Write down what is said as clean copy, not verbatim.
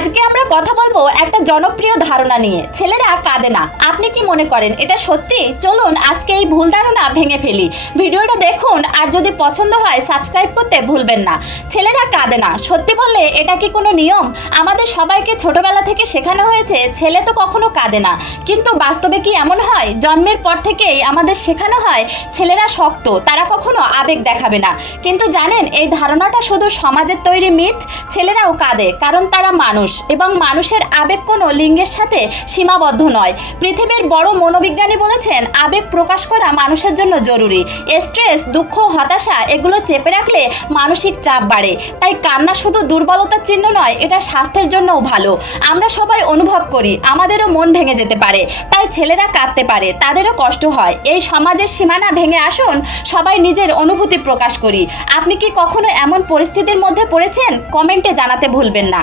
আজকে আমরা কথা বলবো একটা জনপ্রিয় ধারণা নিয়ে, ছেলেরা কাঁদে না। আপনি কি মনে করেন এটা সত্যি? চলুন আজকে এই ভুল ধারণা ভেঙে ফেলি। ভিডিওটা দেখুন, আর যদি পছন্দ হয় সাবস্ক্রাইব করতে ভুলবেন না। ছেলেরা কাঁদে না সত্যি বললে এটা কি কোনো নিয়ম? আমাদের সবাইকে ছোটবেলা থেকে শেখানো হয়েছে ছেলে তো কখনো কাঁদে না, কিন্তু বাস্তবে কি এমন হয়? জন্মের পর থেকেই আমাদের শেখানো হয় ছেলেরা শক্ত, তারা কখনো আবেগ দেখাবে না। কিন্তু জানেন, এই ধারণাটা শুধু সমাজের তৈরি মিথ। ছেলেরাও কাঁদে কারণ তারা মানুষ, এবং মানুষের আবেগ কোনো লিঙ্গের সাথে সীমাবদ্ধ নয়। পৃথিবীর বড় মনোবিজ্ঞানী বলেছেন আবেগ প্রকাশ করা মানুষের জন্য জরুরি। স্ট্রেস, দুঃখ, হতাশা এগুলো চেপে রাখলে মানসিক চাপ বাড়ে। তাই কান্না শুধু দুর্বলতার চিহ্ন নয়, এটা স্বাস্থ্যের জন্যও ভালো। আমরা সবাই অনুভব করি, আমাদেরও মন ভেঙে যেতে পারে। তাই ছেলেরা কাঁদতে পারে, তাদেরও কষ্ট হয়। এই সমাজের সীমানা ভেঙে আসুন, সবাই নিজের অনুভূতি প্রকাশ করি। আপনি কি কখনো এমন পরিস্থিতির মধ্যে পড়েছেন? কমেন্টে জানাতে ভুলবেন না।